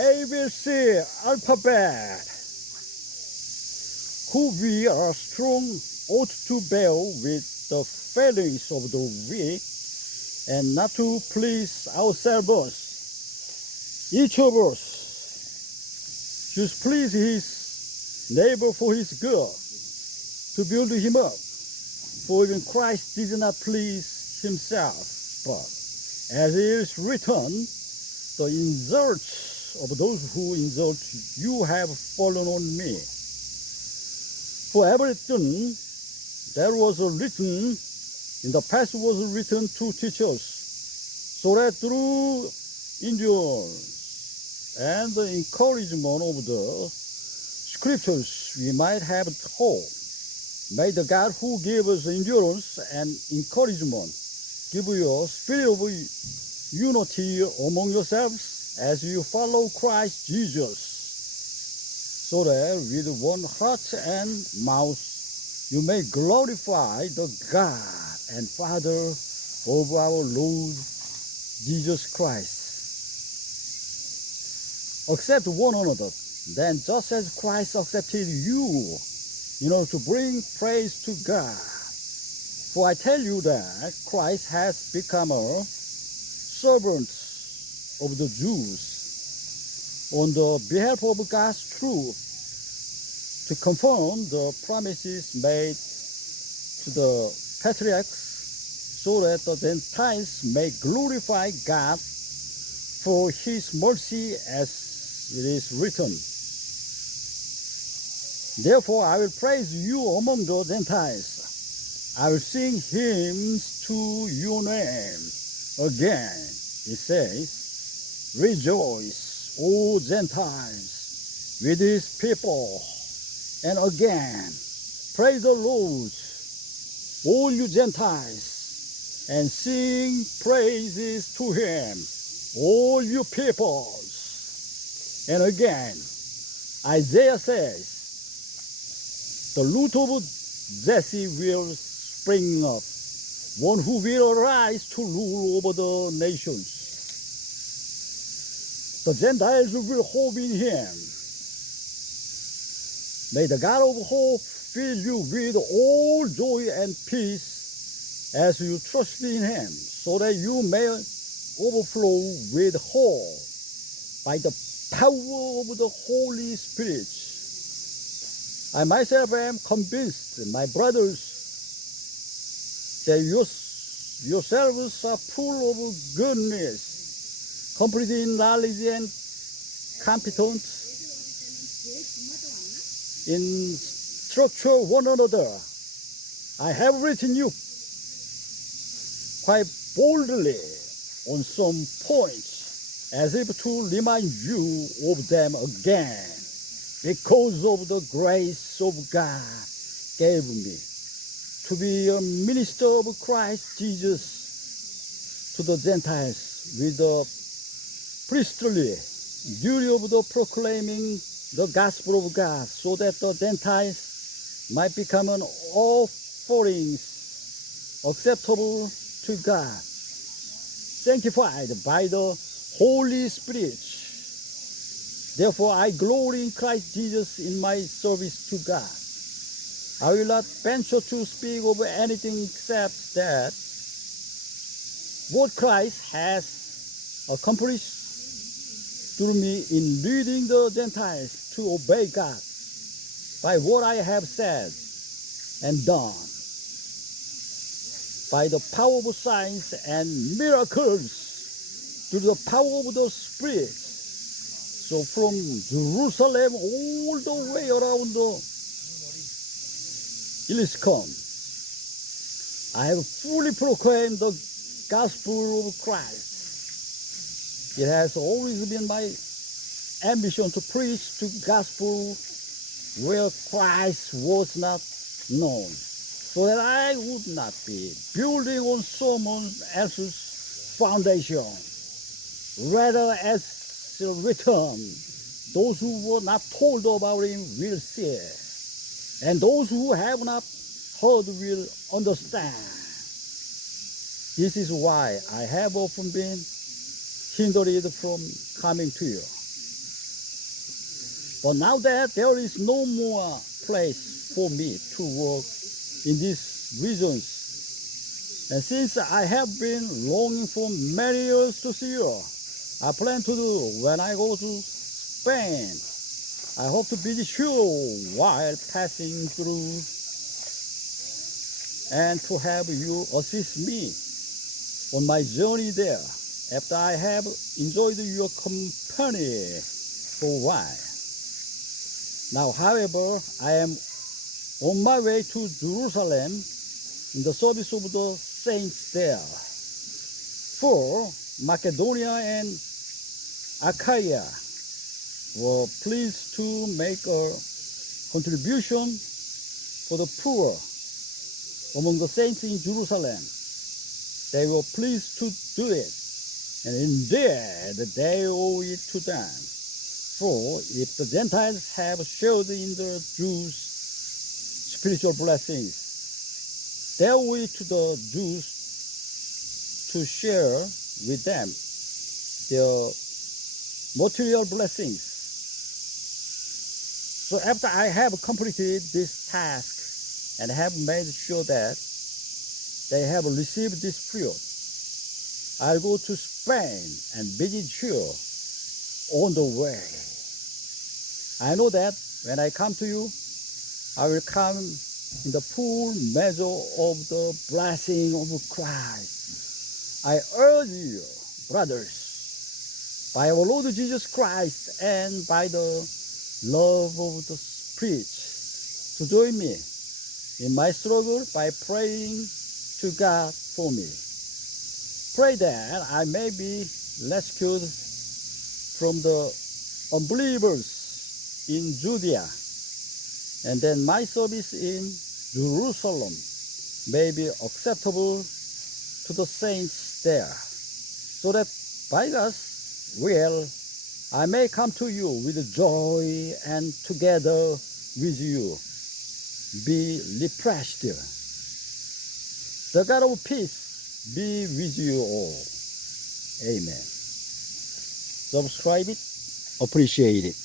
ABC alphabet. Who we are strong ought to bear with the failings of the weak and not to please ourselves. Each of us should please his neighbor for his good, to build him up. For even Christ did not please himself, but as it is written, the insults of those who insult you have fallen on me. For everything that was written in the past was written to teach us, so that through endurance and the encouragement of the scriptures we might have hope. May the God who gave us endurance and encouragement give you a spirit of unity among yourselves as you follow Christ Jesus, so that with one heart and mouth you may glorify the God and Father of our Lord Jesus Christ. Accept one another, then just as Christ accepted you, in order to bring praise to God. For I tell you that Christ has become a servant of the Jews on the behalf of God's truth, to confirm the promises made to the patriarchs, so that the Gentiles may glorify God for his mercy, as it is written. Therefore I will praise you among the Gentiles. I will sing hymns to your name. Again, it says, rejoice, O Gentiles, with his people. And again, praise the Lord, all you Gentiles, and sing praises to him, all you peoples. And again, Isaiah says, the root of Jesse will spring up, one who will arise to rule over the nations. The Gentiles will hope in him. May the God of hope fill you with all joy and peace as you trust in him, so that you may overflow with hope by the power of the Holy Spirit. I myself am convinced, my brothers, that yourselves are full of goodness, complete in knowledge and competent in structure one another. I have written you quite boldly on some points, as if to remind you of them again, because of the grace of God gave me to be a minister of Christ Jesus to the Gentiles, with the priestly duty of the proclaiming the gospel of God, so that the Gentiles might become an offerings acceptable to God, sanctified by the Holy Spirit. Therefore I glory in Christ Jesus in my service to God. I will not venture to speak of anything except that what Christ has accomplished through me in leading the Gentiles to obey God by what I have said and done, by the power of signs and miracles, through the power of the Spirit. So from Jerusalem all the way around the Illiscon, I have fully proclaimed the gospel of Christ. It has always been my ambition to preach the gospel where Christ was not known, so that I would not be building on someone else's foundation. Rather, as written, those who were not told about him will see, and those who have not heard will understand. This is why I have often been hindered from coming to you. But now that there is no more place for me to work in these regions, and since I have been longing for many years to see you, I plan to do when I go to Spain. I hope to visit you while passing through and to have you assist me on my journey there after I have enjoyed your company for a while. Now, however, I am on my way to Jerusalem in the service of the saints there. For Macedonia and Achaia were pleased to make a contribution for the poor among the saints in Jerusalem. They were pleased to do it, and indeed they owe it to them. For if the Gentiles have shared in the Jews' spiritual blessings, they owe it to the Jews to share with them their material blessings. So after I have completed this task and have made sure that they have received this fruit, I'll go to Spain and visit you on the way. I know that when I come to you, I will come in the full measure of the blessing of Christ. I urge you, brothers, by our Lord Jesus Christ and by the love of the Spirit, to join me in my struggle by praying to God for me. Pray that I may be rescued from the unbelievers in Judea, and then my service in Jerusalem may be acceptable to the saints there, so that by God's will I may come to you with joy and together with you be refreshed. The God of peace be with you all. Amen. Subscribe it. Appreciate it.